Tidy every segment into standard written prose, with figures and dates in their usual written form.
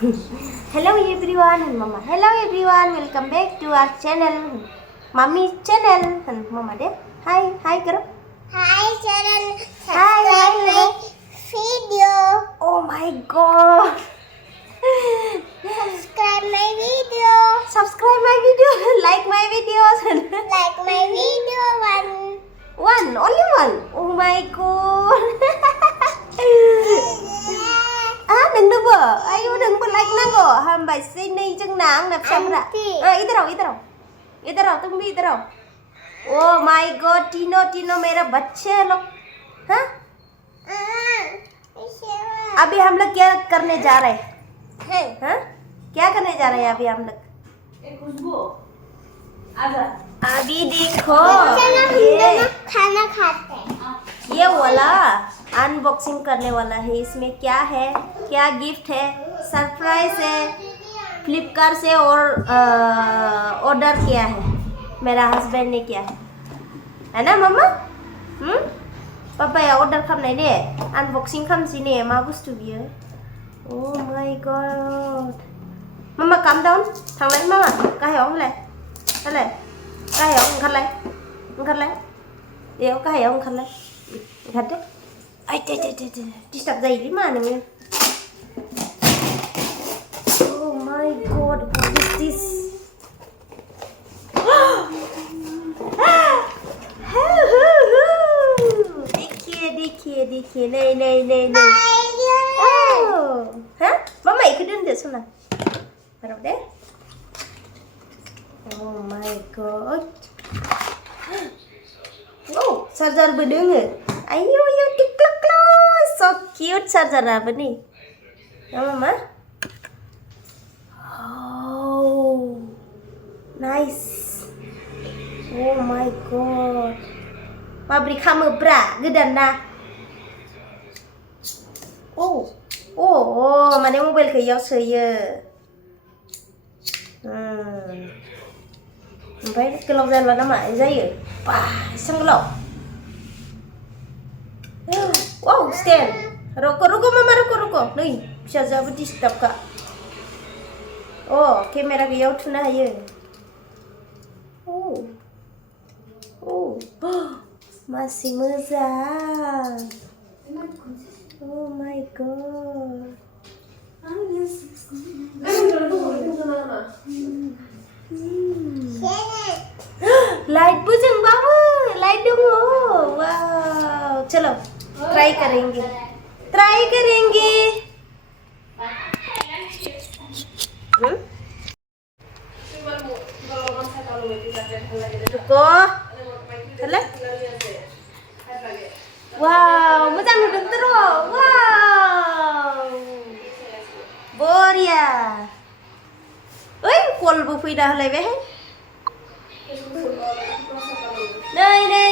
Hello everyone, Mama. Hello everyone, welcome back to our channel, Mommy's channel. Mama deh. Hi karo. Hi channel, Hi. subscribe my video. Oh my god. Subscribe my video. Subscribe my video, like my videos. Like my video Only one. Oh my god. Đừng được vợ, ayo đừng có like nago, ham bài xin đi chân nang nạp xem ra. इधर आओ तुम भी इधर आओ. Oh my god, Tino मेरा बच्चे है लोग. हाँ? अभी हम लोग क्या करने जा रहे हैं? हाँ? क्या करने जा रहे हैं अभी हम लोग? खुशबू, आजा. अभी देखो, ये खाना खाते हैं. ये वाला अनबॉक्सिंग करने वाला है. इसमें क्या है, क्या गिफ्ट है, सरप्राइज है. फ्लिपकार्ट से और ऑर्डर किया है, मेरा हस्बैंड ने किया है ना मम्मा? पापा या ऑर्डर खालामनाय दे, अनबॉक्सिंग खालामसै ने. मा बुस्थु बियो? Oh my god. Mamma calm down, थांलाय मामा गाहायाव होलाय. होलाय गाहायाव ओंखारलाय. बेयाव गाहायाव ओंखारलाय. ओंखारदो. आइ दे डिस्टार्ब जायोलै मा नोङो. Oh my god, what is this? देखिए नहीं. Oh, hah? Mama ikutin deh sana. Taruh deh. Oh my god. Oh, charger bedenge. Ayo diklek. So cute charger apa nih? Ya mama? Oh, nice. Oh my god. Pabrik kamu bra, gedan dah. Oh, माने मबाइलखौ इयाव सोयो. ओमफ्राय गोलाव जानोबा ना मा जायो? बा एसेबां गोलाव. Wow, stand. Ruko mama, ruko. नै फिसाजोआबो डिस्टार्बखा. केमेराखौ इयाव थुनो हायो. masih मोजां. Oh my god. लाइटबो जोंबाबो, लाइट दङ. वाव, चलो ट्राई करेंगे. रुको. Hello? Wow, मोजां नुदों तर'. Wow, बरिया. ओइ कलबो फैना होलायबायहाय.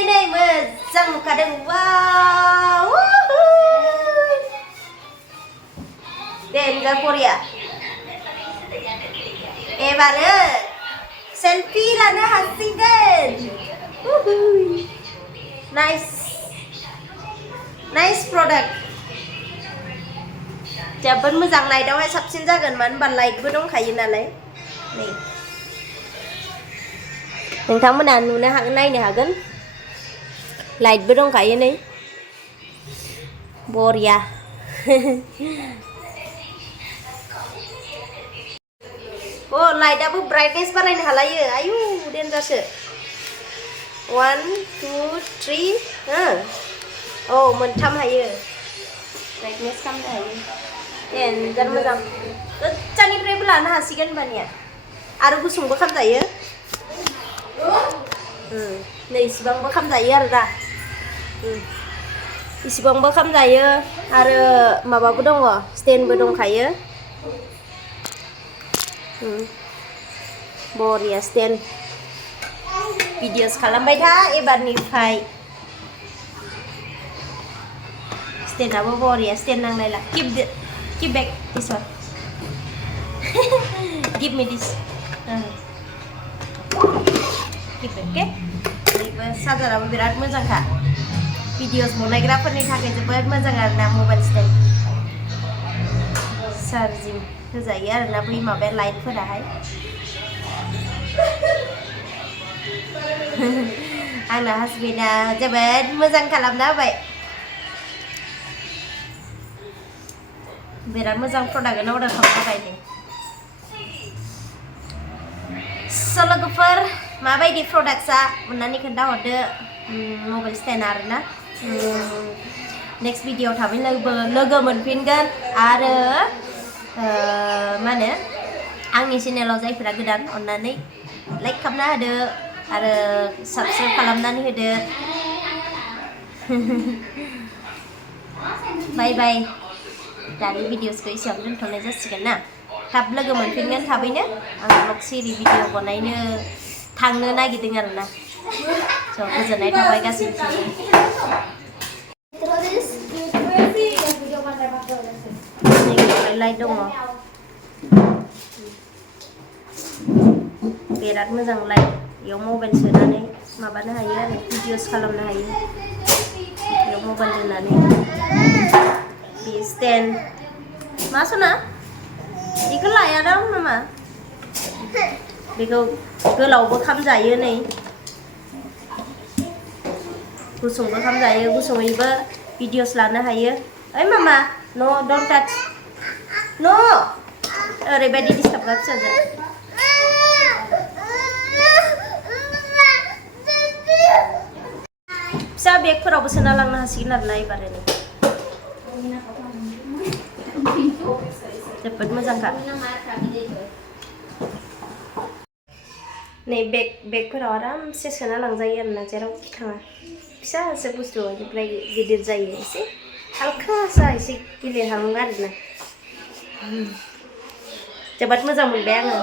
नै मोजां नुखादों. वाव. दे बिराद बरिया. एबारो सेल्फि लानो हासिगोन. Nice product. जोबोद मोजां. नाइटआवहाय साबसिन जागोन, मानो होनबा लाइटबो दंखायो नालाय. नै नोंथांमोना नुनो हागोन, नायनो हागोन. लाइटबो दंखायो नै. बरिया. लाइटआबो ब्राइटनेस बारायनो हालायो. आयु डेन्जारसो. 1 2 3 मोनथाम हायो. ब्राइटनेस खालामनो हायो. डेन्जार मोजां. गोजाननिफ्रायबो लानो हासिगोन होनबानिया. आरो गुसुंबो खालामजायो. नै इसिबांबो खालामजायो आरो दा. इसिबांबो खालामजायो. आरो माबाबो दङ, स्टेन्डबो दंखायो. बरिया स्टेन्ड. भिडिअस खालामबाय था एबारनिफ्राय. स्टेन्डआबो बरिया. Stand नांलायला. Keep back this one. Give me this. Keep back, okay? Ini chargerआबो बिराद मोजांखा. भिडिअस बनायग्राफोरनि थाखाय जोबोद मोजां आरोना मबाइल स्टेन्ड. चार्जिं होजायो आरोना बै माबाया लाइटफोराहाय आंना हासबेन्डआ जोबोद मोजां खालामना होबाय बिराद मोजां प्रडाक्टआनो अर्डार खालामना होबाय दे स' लोगोफोर माबायदि प्रडाक्टआ अननानै खोन्थाहरदो मबाइल स्टेन्ड आरोना नेक्स्ट भिडिअ थाबैनो लोगो मोनफिनगोन आरो मा होनो आंनि चेनेलाव जायफोरा गोदान अननानै लाइक खालामना होदो आरो साबस्क्राइब खालामनानै होदो बाय बाय दानि भिडिअसखौ एसेयावनो दोनथ'नाय जासिगोन ना थाब लोगो मोनफिनगोन थाबैनो आं ब्लग सिरि भिडिअ बनायनो थांनो नागिरदों आरोना स' गोजोननाय थाबाय गासैबो लाइट दङ बिराद मोजां लाइट बेयाव मबाइल सोनानै माबानो हायो आरो भिडिअस खालामनो हायो बेयाव मबाइल दोननानै बे स्टेन्ड मा सना बेखौ लायादां नामा बेखौ गोलावबो खालामजायो नै गुसुंबो खालामजायो गुसुङैबो भिडिअस लानो हायो ओइ मामा न' डन्ट टाच न' ओरैबायदि डिस्टार्ब गा फिसाजो फिसा बेगफोरावबो सोना लांनो हासिगोन आरोना एबारो जोबोद मोजांखा नै बेगफोराव आरामसे सोना लांजायो आरोना जेरावखि थाङा फिसासो बुस्थु बेनिफ्राय गिदिर जायो एसे हालखासा एसे गिलिरहां आरोना जोबोद मोजां मोनबाय आङो